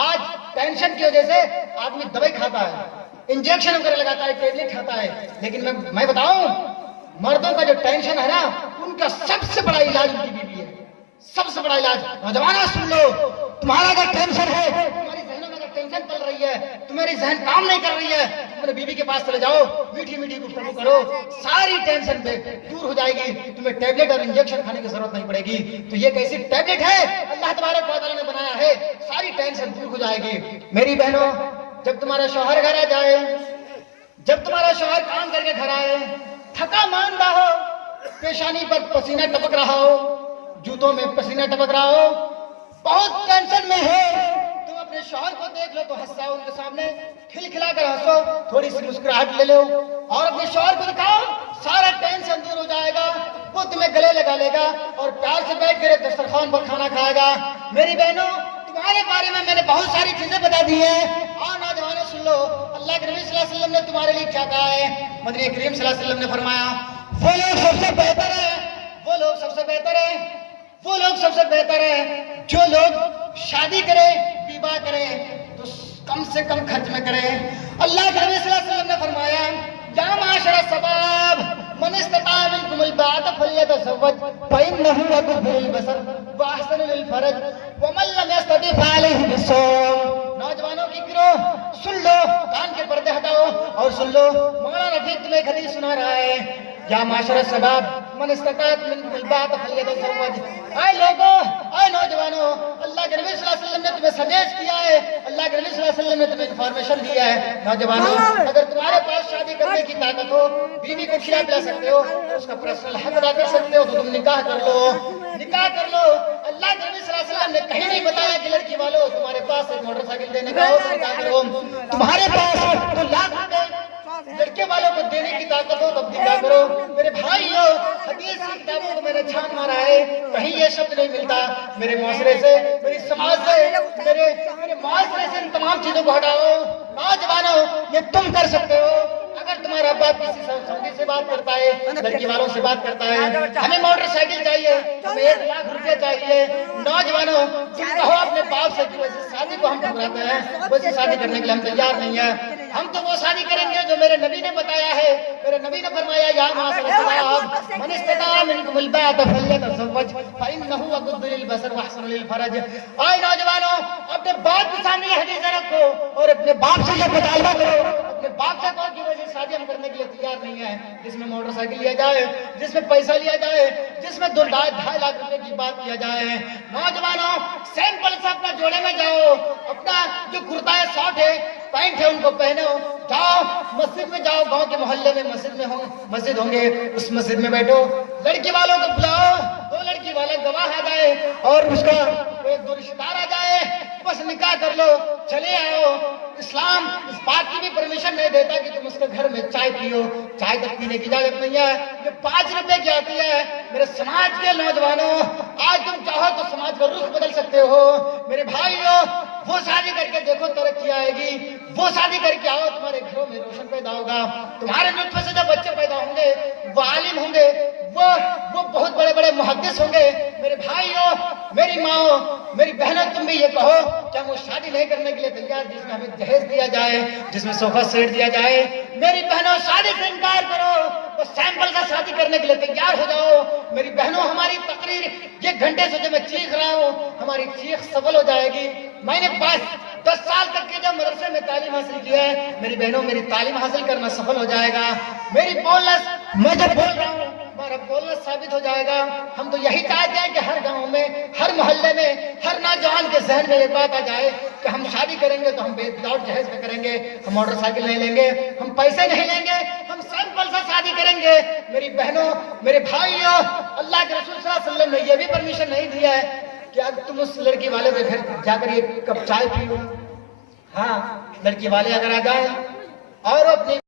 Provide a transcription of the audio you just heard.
آج ٹینشن کی وجہ سے آدمی دوائی کھاتا ہے, انجیکشن وغیرہ لگاتا ہے, ٹیبلٹ کھاتا ہے. لیکن میں بتاؤں, مردوں کا جو ٹینشن ہے نا, ان کا سب سے بڑا علاج ان کی بیوی ہے, سب سے بڑا علاج. نوجوانوں سن لو, تمہارا اگر ٹینشن ہے, تمہاری ذہنوں میں اگر ٹینشن چل رہی ہے, تمہاری ذہن کام نہیں کر رہی ہے, تمہارے بیوی کے پاس چلے جاؤ, میٹھی میٹھی گفتگو کرو, ساری ٹینشن پہ دور ہو جائے گی. تمہیں ٹیبلٹ اور انجیکشن کھانے کی ضرورت نہیں پڑے گی. تو یہ کیسی ٹیبلٹ ہے اللہ تبارک و تعالیٰ نے بنایا ہے, ساری ٹینشن دور ہو جائے گی. میری بہنوں, جب تمہارا شوہر گھر آ جائے, جب تمہارا شوہر کام کر کے گھر آئے, تھکا ماندہ ہو, پیشانی پر پسینہ ٹپک رہا ہو, جوتوں میں پسینہ ٹپک رہا ہو, بہت ٹینشن میں ہے, تم اپنے شوہر کو دیکھ لو تو ہنساؤ, ان کے سامنے کھلکھلا کر ہنسو, تھوڑی سی مسکراہٹ لے لو, اور اپنے شوہر کو دکھاؤ, سارا ٹینشن دور ہو جائے گا. وہ تمہیں گلے لگا لے گا اور پیار سے بیٹھ کر دسترخوان پر کھانا کھائے گا. میری بہنوں, تمہارے بارے میں نے بہت ساری چیزیں بتا دی ہیں, اور نوجوانوں سن لو, اللہ کے نبی صلی اللہ علیہ وسلم نے تمہارے لیے کیا کہا ہے. مدنی کریم صلی اللہ علیہ وسلم نے فرمایا, وہ لوگ سب سے بہتر ہیں, وہ لوگ سب سے بہتر ہیں, وہ لوگ سب سے بہتر ہیں جو لوگ شادی کرے, بیوہ کرے تو کم سے کم خرچ میں کرے. اللہ کے نبی صلی اللہ علیہ وسلم نے فرمایا, یا معاشر الشباب من استطاع منکم الباءۃ فلیتزوج فإنہ اغض للبصر واحسن للفرج ومن لم یستطع فعلیہ بالصوم. نوجوانوں کی گروہ سن لو, کان کے پردے ہٹاؤ اور سن لو, مولانا رفیق تمہیں ایک حدیث سنا رہا ہے, یا معاشر الشباب من استطاع منکم الباءۃ فلیتزوج. اے لوگوں, اے نوجوانوں, اللہ کے نبی صلی اللہ علیہ وسلم نے تمہیں سجیسٹ کیا ہے, اللہ کے نبی صلی اللہ علیہ وسلم نے تمہیں انفارمیشن دیا ہے. نوجوانوں, اگر تمہارے پاس شادی کرنے کی طاقت ہو, بیوی کو کھلا پلا سکتے ہو, اس کا پرسنل حق ادا کر سکتے ہو, تو تم نکاح کر لو, نکاح کر لو. اللہ کے نبی صلی اللہ علیہ وسلم نے کہیں نہیں بتایا کہ لڑکی والوں تمہارے پاس ایک موٹر سائیکل دینے کا ہو تو نکاح کرو, تمہارے پاس تو لاکھ روپے لڑکے والوں کو دینے کی طاقت ہو تب نکاح کرو. میرے بھائیو, حدیث کی کتابوں کو میں نے چھان مارا ہے, کہیں یہ شبد نہیں ملتا. میرے معاشرے سے, میری سماج سے, میرے معاشرے سے ان تمام چیزوں کو ہٹاؤ. نوجوانوں, یہ تم کر سکتے ہو. اگر تمہارا باپ کسی سعودی سے بات کرتا ہے, لڑکی والوں سے بات کرتا ہے, ہمیں موٹر سائیکل چاہیے, ہمیں 1 لاکھ روپے چاہیے, نوجوانوں تم کہو اپنے باپ سے کہ ویسے شادی کو ہم ٹھکراتے ہیں, ویسے شادی کرنے کے لیے ہم تیار نہیں ہیں. ہم تو وہ شادی کریں گے جو میرے نبی نے بتایا ہے. میرے نبی نے فرمایا, یا معاشر الشباب من استطاع منکم الباءۃ فلیتزوج فإنہ اغض للبصر واحسن للفرج. اے نوجوانوں, اپنے باپ کے سامنے یہ حدیث رکھو اور اپنے باپ سے یہ مطالبہ کرو, اپنے باپ سے کہو کہ ویسے شادی ہم کرنے کے لیے تیار نہیں ہے, جس میں موٹر سائیکل لیا جائے, جس میں پیسہ لیا جائے, جس میں 2.5 لاکھ روپے کی بات کیا جائے. نوجوانوں, سیمپل سے اپنا جوڑے میں جاؤ, اپنا جو کرتا ہے, شارٹ ہے, پینٹ ہے, ان کو پہنو, جاؤ مسجد میں جاؤ, گاؤں کے محلے میں مسجد ہوں گے, اس مسجد میں بیٹھو, لڑکی والوں کو بلاؤ, 2 لڑکی والے گواہ آ جائے اور اس کا کوئی 2 رشتہ دار آ جائے, بس نکاح کر لو, چلے آؤ. اسلام اس بات کی بھی پرمیشن نہیں دیتا کہ تم اس کے گھر میں چائے پیو, چائے تک پینے کی اجازت نہیں ہے, یہ 5 روپے کی آتی ہے. میرے سماج کے نوجوانوں, آج تم چاہو تو سماج کا رخ بدل سکتے ہو. میرے بھائیو, وہ شادی کر کے دیکھو ترقی آئے گی, وہ شادی کر کے آؤ, تمہارے گھروں میں روشن پیدا ہوگا, تمہارے نطفے سے جب بچے پیدا ہوں گے وہ عالم ہوں گے, وہ بہت بڑے بڑے محدث ہوں گے. میرے بھائیو, میری ماں, میری بہنوں, تم بھی یہ کہو کہ ہم وہ شادی نہیں کرنے کے لیے تیار جس میں ہمیں جہیز دیا جائے, جس میں صوفہ سیٹ دیا جائے. میری بہنوں, شادی سے انکار کرو, تو سیمپل سے شادی کرنے کے لیے تیار ہو جاؤ. میری بہنوں, ہماری تقریر یہ گھنٹے سے جو میں چیخ رہا ہوں, ہماری چیخ سفل ہو جائے گی. میں نے 10 سال تک کے جو مدرسے میں تعلیم حاصل کی ہے, میری بہنوں, میری تعلیم حاصل کرنا سفل ہو جائے گا. میری بولنس, میں جو بول رہا ہوں ہمارا بولنا ثابت ہو جائے گا. ہم تو یہی چاہتے ہیں کہ ہر گاؤں میں, ہر محلے میں, ہر نوجوان کے ذہن میں یہ بات آ جائے کہ ہم شادی کریں گے تو ہم وداؤٹ جہیز پہ کریں گے, ہم موٹر سائیکل نہیں لیں گے, ہم پیسے نہیں لیں گے, ہم سیمپل سے شادی کریں گے. میری بہنوں, میرے بھائیوں, اللہ کے رسول صلی اللہ علیہ وسلم نے یہ بھی پرمیشن نہیں دیا ہے کہ اب تم اس لڑکی والے کے گھر جا کر یہ کپ چائے پیو. ہاں, لڑکی والے اگر آ جائیں اور اپنی